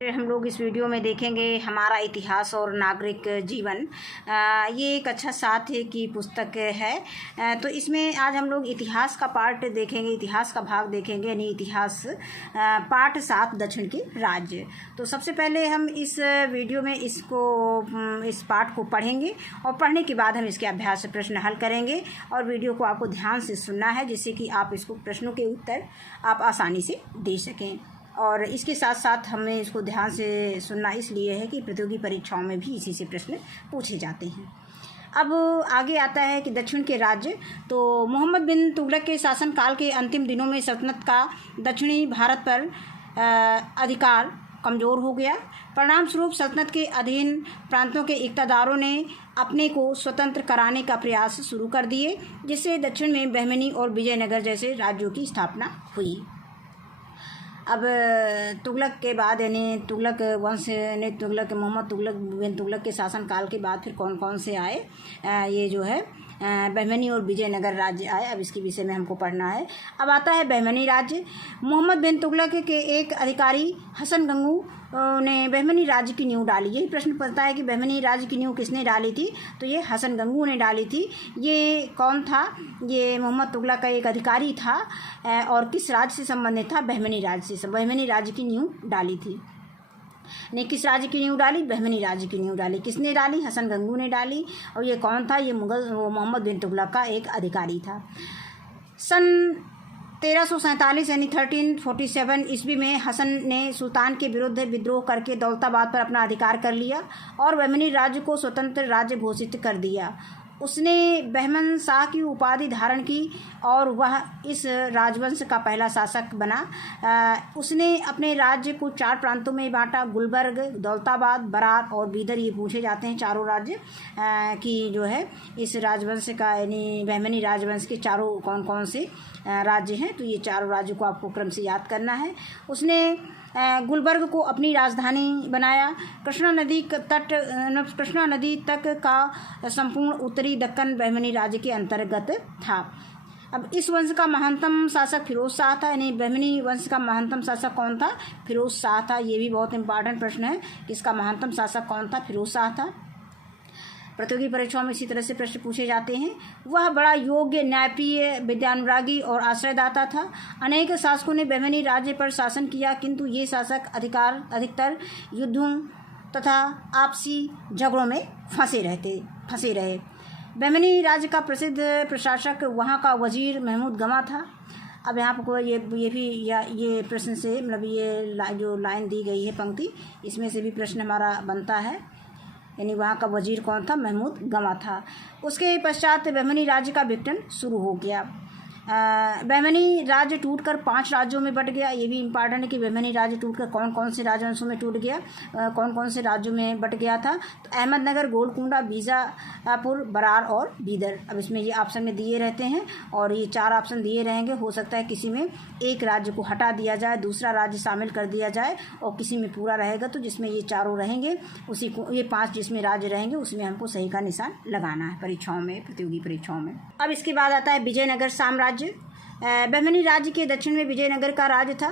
हम लोग इस वीडियो में देखेंगे हमारा इतिहास और नागरिक जीवन। ये एक अच्छा साथ की पुस्तक है। तो इसमें आज हम लोग इतिहास का पार्ट देखेंगे, इतिहास का भाग देखेंगे, यानी इतिहास पार्ट 7 दक्षिण के राज्य। तो सबसे पहले हम इस वीडियो में इस पार्ट को पढ़ेंगे और पढ़ने के बाद हम इसके अभ्यास प्रश्न हल करेंगे और वीडियो को आपको ध्यान से सुनना है जिससे कि आप इसको प्रश्नों के उत्तर आप आसानी से दे सकें। और इसके साथ साथ हमें इसको ध्यान से सुनना इसलिए है कि प्रतियोगी परीक्षाओं में भी इसी से प्रश्न पूछे जाते हैं। अब आगे आता है कि दक्षिण के राज्य। तो मोहम्मद बिन तुगलक के शासनकाल के अंतिम दिनों में सल्तनत का दक्षिणी भारत पर अधिकार कमज़ोर हो गया। परिणाम स्वरूप सल्तनत के अधीन प्रांतों के इक़्तिदारों ने अपने को स्वतंत्र कराने का प्रयास शुरू कर दिए, जिससे दक्षिण में बहमनी और विजयनगर जैसे राज्यों की स्थापना हुई। अब तुगलक के बाद यानी तुगलक वंश ने मोहम्मद तुगलक बिन तुगलक के शासनकाल के बाद फिर कौन कौन से आए, ये जो है बहमनी और विजयनगर राज्य आए। अब इसके विषय में हमको पढ़ना है। अब आता है बहमनी राज्य। मोहम्मद बिन तुगलक के एक अधिकारी हसन गंगू ने बहमनी राज्य की नींव डाली। यही प्रश्न पूछता है कि बहमनी राज्य की नींव किसने डाली थी, तो ये हसन गंगू ने डाली थी। ये कौन था? ये मोहम्मद तुगलक का एक अधिकारी था और किस राज्य से संबंधित था? बहमनी राज्य से। बहमनी राज्य की नींव डाली थी। ने किस राज्य की नींव डाली? बहमनी राज्य की नींव डाली। किसने डाली? हसन गंगू ने डाली। और ये कौन था? ये मोहम्मद बिन तुगलक का एक अधिकारी था। सन 1347 यानी 1347 ईस्वी में हसन ने सुल्तान के विरुद्ध विद्रोह करके दौलताबाद पर अपना अधिकार कर लिया और बहमनी राज्य को स्वतंत्र राज्य घोषित कर दिया। उसने बहमन शाह की उपाधि धारण की और वह इस राजवंश का पहला शासक बना। उसने अपने राज्य को 4 प्रांतों में बांटा: गुलबर्ग, दौलताबाद, बरार और बीदर। ये पूछे जाते हैं चारों राज्य की जो है इस राजवंश का, यानी बहमनी राजवंश के चारों कौन कौन से राज्य हैं। तो ये चारों राज्यों को आपको क्रम से याद करना है। उसने गुलबर्ग को अपनी राजधानी बनाया। कृष्णा नदी तक का संपूर्ण उत्तरी दक्कन बहमनी राज्य के अंतर्गत था। अब इस वंश का महंतम शासक फिरोज शाह था, यानी बहमनी वंश का महंतम शासक कौन था? फिरोज शाह था। ये भी बहुत इंपॉर्टेंट प्रश्न है कि इसका महंतम शासक कौन था? फिरोज शाह था। प्रतियोगी परीक्षाओं में इसी तरह से प्रश्न पूछे जाते हैं। वह बड़ा योग्य, न्यायप्रिय, विद्यानुरागी और आश्रयदाता था। अनेक शासकों ने बहमनी राज्य पर शासन किया, किंतु ये शासक अधिकतर युद्धों तथा आपसी झगड़ों में फंसे रहे। बहमनी राज्य का प्रसिद्ध प्रशासक वहाँ का वजीर महमूद गमा था। अब यहाँ पर ये प्रश्न से मतलब ये जो लाइन दी गई है पंक्ति, इसमें से भी प्रश्न हमारा बनता है, यानी वहाँ का वजीर कौन था? महमूद गमा था। उसके पश्चात बहमनी राज्य का विघटन शुरू हो गया। बहमनी राज्य टूटकर 5 राज्यों में बट गया। ये भी इम्पॉर्टेंट है कि बहमनी राज्य टूटकर कौन कौन से राजवंशों में टूट गया, कौन कौन से राज्यों में बट गया था। तो अहमदनगर, गोलकुंडा, बीजापुर, बरार और बीदर। अब इसमें ये ऑप्शन में दिए रहते हैं और ये 4 ऑप्शन दिए रहेंगे। हो सकता है किसी में एक राज्य को हटा दिया जाए, दूसरा राज्य शामिल कर दिया जाए, और किसी में पूरा रहेगा। तो जिसमें ये चारों रहेंगे उसी को, ये 5 जिसमें राज्य रहेंगे उसमें हमको सही का निशान लगाना है परीक्षाओं में, प्रतियोगी परीक्षाओं में। अब इसके बाद आता है विजयनगर साम्राज्य। बहमनी राज्य के दक्षिण में विजयनगर का राज्य था।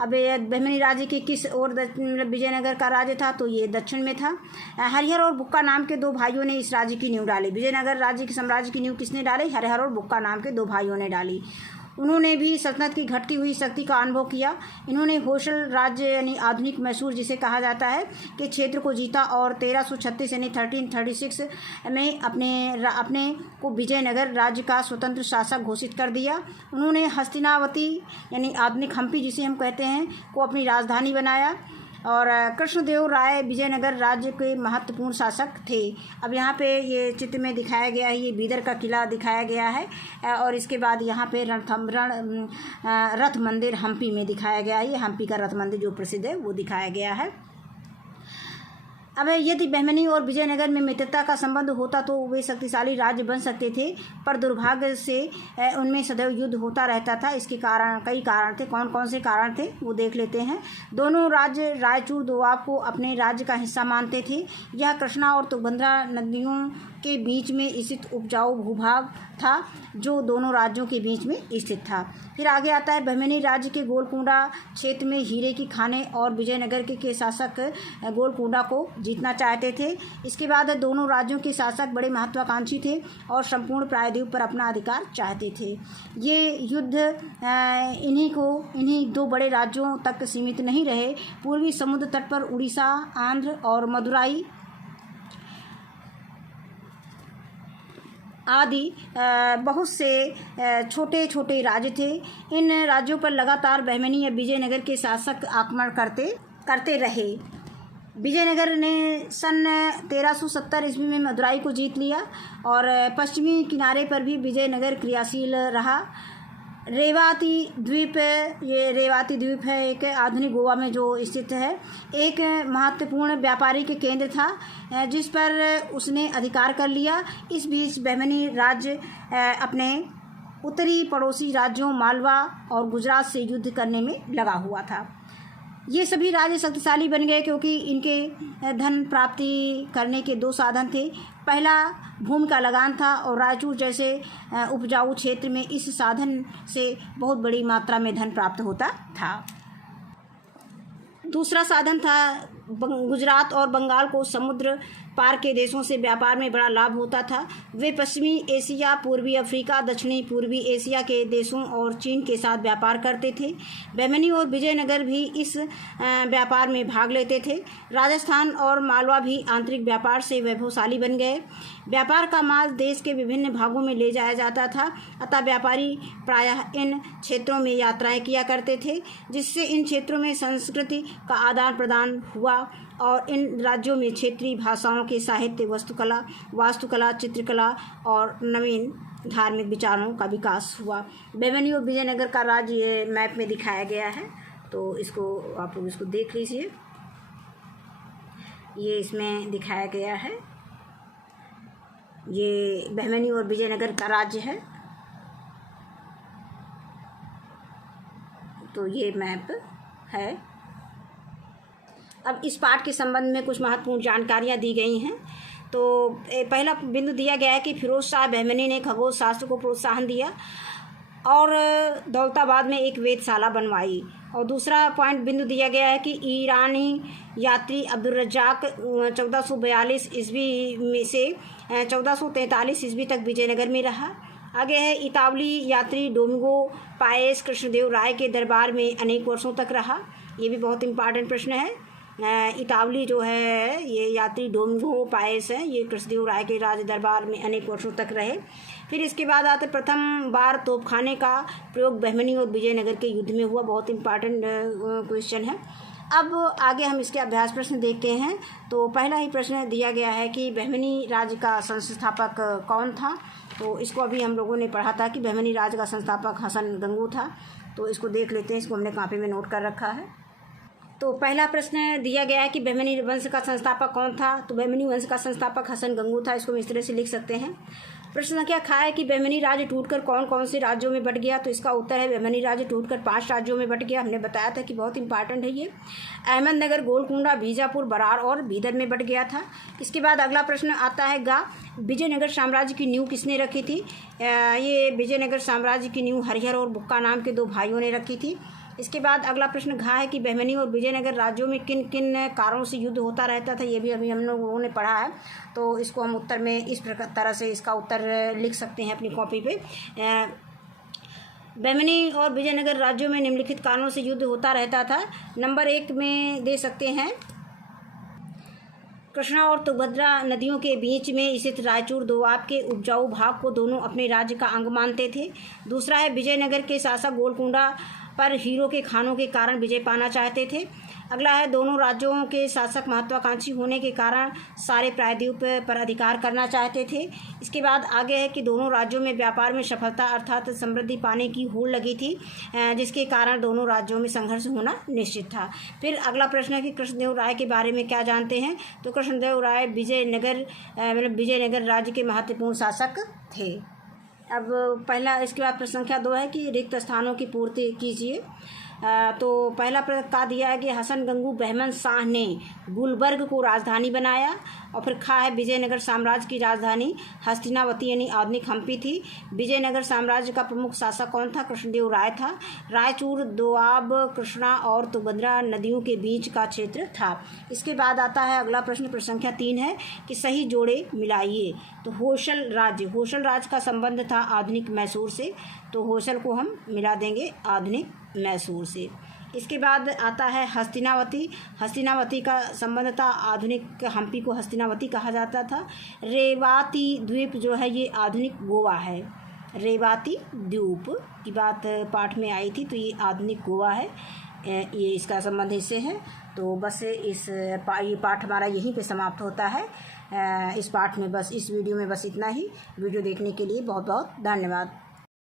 अब बहमनी राज्य के किस ओर विजयनगर का राज्य था? तो ये दक्षिण में था। हरिहर और बुक्का नाम के 2 भाइयों ने इस राज्य की नींव डाली। विजयनगर राज्य के साम्राज्य की नींव किसने डाली? हरिहर और बुक्का नाम के 2 भाइयों ने डाली। उन्होंने भी सल्तनत की घटती हुई शक्ति का अनुभव किया। इन्होंने होशल राज्य यानी आधुनिक मैसूर जिसे कहा जाता है के क्षेत्र को जीता और 1336 यानी 1336 में अपने को विजयनगर राज्य का स्वतंत्र शासक घोषित कर दिया। उन्होंने हस्तिनावती यानी आधुनिक हम्पी जिसे हम कहते हैं को अपनी राजधानी बनाया। और कृष्णदेव राय विजयनगर राज्य के महत्वपूर्ण शासक थे। अब यहाँ पे ये चित्र में दिखाया गया है, ये बीदर का किला दिखाया गया है और इसके बाद यहाँ पे रथ मंदिर हम्पी में दिखाया गया है। ये हम्पी का रथ मंदिर जो प्रसिद्ध है वो दिखाया गया है। अब यदि बहमनी और विजयनगर में मित्रता का संबंध होता तो वे शक्तिशाली राज्य बन सकते थे, पर दुर्भाग्य से उनमें सदैव युद्ध होता रहता था। इसके कई कारण थे। कौन कौन से कारण थे वो देख लेते हैं। दोनों राज्य रायचूर दोआब को अपने राज्य का हिस्सा मानते थे। यह कृष्णा और तुंगभद्रा नदियों के बीच में स्थित उपजाऊ भूभाग था, जो दोनों राज्यों के बीच में स्थित था। फिर आगे आता है, बहमनी राज्य के गोलकुंडा क्षेत्र में हीरे की खानें और विजयनगर के शासक गोलकुंडा को जीतना चाहते थे। इसके बाद दोनों राज्यों के शासक बड़े महत्वाकांक्षी थे और संपूर्ण प्रायद्वीप पर अपना अधिकार चाहते थे। ये युद्ध इन्हीं दो बड़े राज्यों तक सीमित नहीं रहे। पूर्वी समुद्र तट पर उड़ीसा, आंध्र और मदुराई आदि बहुत से छोटे छोटे राज्य थे। इन राज्यों पर लगातार बहमनी या विजयनगर के शासक आक्रमण करते रहे। विजयनगर ने सन 1370 ईस्वी में मदुराई को जीत लिया और पश्चिमी किनारे पर भी विजयनगर क्रियाशील रहा। रेवाती द्वीप है एक आधुनिक गोवा में जो स्थित है, एक महत्वपूर्ण व्यापारिक केंद्र था जिस पर उसने अधिकार कर लिया। इस बीच बहमनी राज्य अपने उत्तरी पड़ोसी राज्यों मालवा और गुजरात से युद्ध करने में लगा हुआ था। ये सभी राज्य शक्तिशाली बन गए क्योंकि इनके धन प्राप्ति करने के दो साधन थे। पहला भूमि का लगान था और रायचूर जैसे उपजाऊ क्षेत्र में इस साधन से बहुत बड़ी मात्रा में धन प्राप्त होता था। दूसरा साधन था गुजरात और बंगाल को समुद्र पार के देशों से व्यापार में बड़ा लाभ होता था। वे पश्चिमी एशिया, पूर्वी अफ्रीका, दक्षिणी पूर्वी एशिया के देशों और चीन के साथ व्यापार करते थे। बहमनी और विजयनगर भी इस व्यापार में भाग लेते थे। राजस्थान और मालवा भी आंतरिक व्यापार से वैभवशाली बन गए। व्यापार का माल देश के विभिन्न भागों में ले जाया जाता था, अतः व्यापारी प्रायः इन क्षेत्रों में यात्राएं किया करते थे, जिससे इन क्षेत्रों में संस्कृति का आदान प्रदान हुआ और इन राज्यों में क्षेत्रीय भाषाओं के साहित्य, वास्तुकला, चित्रकला और नवीन धार्मिक विचारों का विकास हुआ। बहमनी और विजयनगर का राज्य ये मैप में दिखाया गया है, तो इसको आप लोग इसको देख लीजिए। ये इसमें दिखाया गया है, ये बहमनी और विजयनगर का राज्य है। तो ये मैप है। अब इस पाठ के संबंध में कुछ महत्वपूर्ण जानकारियाँ दी गई हैं। तो पहला बिंदु दिया गया है कि फिरोज शाह बहमनी ने खगोल शास्त्र को प्रोत्साहन दिया और दौलताबाद में एक वेधशाला बनवाई। और दूसरा पॉइंट बिंदु दिया गया है कि ईरानी यात्री अब्दुल रज्जाक 1442 ईस्वी में से 1443 ईस्वी तक विजयनगर में रहा। आगे है, इतावली यात्री डोमिंगो पाएस कृष्णदेव राय के दरबार में अनेक वर्षों तक रहा। ये भी बहुत इम्पॉर्टेंट प्रश्न है। इतावली जो है ये यात्री डोमिंगो पाएस है, ये कृष्णदेव राय के राज दरबार में अनेक वर्षों तक रहे। फिर इसके बाद आते प्रथम बार तोपखाने का प्रयोग बहमनी और विजयनगर के युद्ध में हुआ। बहुत इम्पॉर्टेंट क्वेश्चन है। अब आगे हम इसके अभ्यास प्रश्न देखते हैं। तो पहला ही प्रश्न दिया गया है कि बहमनी राज्य का संस्थापक कौन था। तो इसको अभी हम लोगों ने पढ़ा था कि बहमनी राज्य का संस्थापक हसन गंगू था। तो इसको देख लेते हैं, इसको हमने कॉपी में नोट कर रखा है। तो पहला प्रश्न दिया गया है कि बहमनी वंश का संस्थापक कौन था। तो बहमनी वंश का संस्थापक हसन गंगू था। इसको हम इस तरह से लिख सकते हैं। प्रश्न संख्या खा है कि बहमनी राज्य टूटकर कौन कौन से राज्यों में बट गया। तो इसका उत्तर है बहमनी राज्य टूटकर 5 राज्यों में बट गया। हमने बताया था कि बहुत इंपॉर्टेंट है ये। अहमदनगर, गोलकुंडा, बीजापुर, बरार और बीदर में बट गया था। इसके बाद अगला प्रश्न आता है विजयनगर साम्राज्य की नींव किसने रखी थी। ये विजयनगर साम्राज्य की नींव हरिहर और बुक्का नाम के 2 भाइयों ने रखी थी। इसके बाद अगला प्रश्न है कि बहमनी और विजयनगर राज्यों में किन किन कारणों से युद्ध होता रहता था। ये भी अभी हम लोगों ने पढ़ा है। तो इसको हम उत्तर में इस तरह से इसका उत्तर लिख सकते हैं अपनी कॉपी पे। बहमनी और विजयनगर राज्यों में निम्नलिखित कारणों से युद्ध होता रहता था। नंबर 1 में दे सकते हैं, कृष्णा और तुंगभद्रा नदियों के बीच में स्थित रायचूर दोआब के उपजाऊ भाग को दोनों अपने राज्य का अंग मानते थे। दूसरा है, विजयनगर के शासक गोलकुंडा पर हीरो के खानों के कारण विजय पाना चाहते थे। अगला है, दोनों राज्यों के शासक महत्वाकांक्षी होने के कारण सारे प्रायद्वीप पर अधिकार करना चाहते थे। इसके बाद आगे है कि दोनों राज्यों में व्यापार में सफलता अर्थात समृद्धि पाने की होड़ लगी थी, जिसके कारण दोनों राज्यों में संघर्ष होना निश्चित था। फिर अगला प्रश्न है कि कृष्णदेव राय के बारे में क्या जानते हैं। तो कृष्णदेव राय विजयनगर राज्य के महत्वपूर्ण शासक थे। अब पहला, इसके बाद प्रश्न संख्या 2 है कि रिक्त स्थानों की पूर्ति कीजिए। तो पहला का दिया है कि हसन गंगू बहमन शाह ने गुलबर्ग को राजधानी बनाया। और फिर खा है विजयनगर साम्राज्य की राजधानी हस्तिनावती यानी आधुनिक हम्पी थी। विजयनगर साम्राज्य का प्रमुख शासक कौन था? कृष्णदेव राय था। रायचूर दोआब, कृष्णा और तुंगभद्रा नदियों के बीच का क्षेत्र था। इसके बाद आता है अगला प्रश्न, प्रश्न संख्या 3 है कि सही जोड़े मिलाइए। तो होशल राज्य का संबंध था आधुनिक मैसूर से, तो होशल को हम मिला देंगे आधुनिक मैसूर से। इसके बाद आता है हस्तिनावती का संबंध था आधुनिक हम्पी को हस्तिनावती कहा जाता था। रेवाती द्वीप जो है ये आधुनिक गोवा है। रेवाती द्वीप की बात पाठ में आई थी, तो ये आधुनिक गोवा है, ये इसका संबंध इससे है। तो बस ये पाठ हमारा यहीं पे समाप्त होता है। इस वीडियो में बस इतना ही। वीडियो देखने के लिए बहुत बहुत धन्यवाद।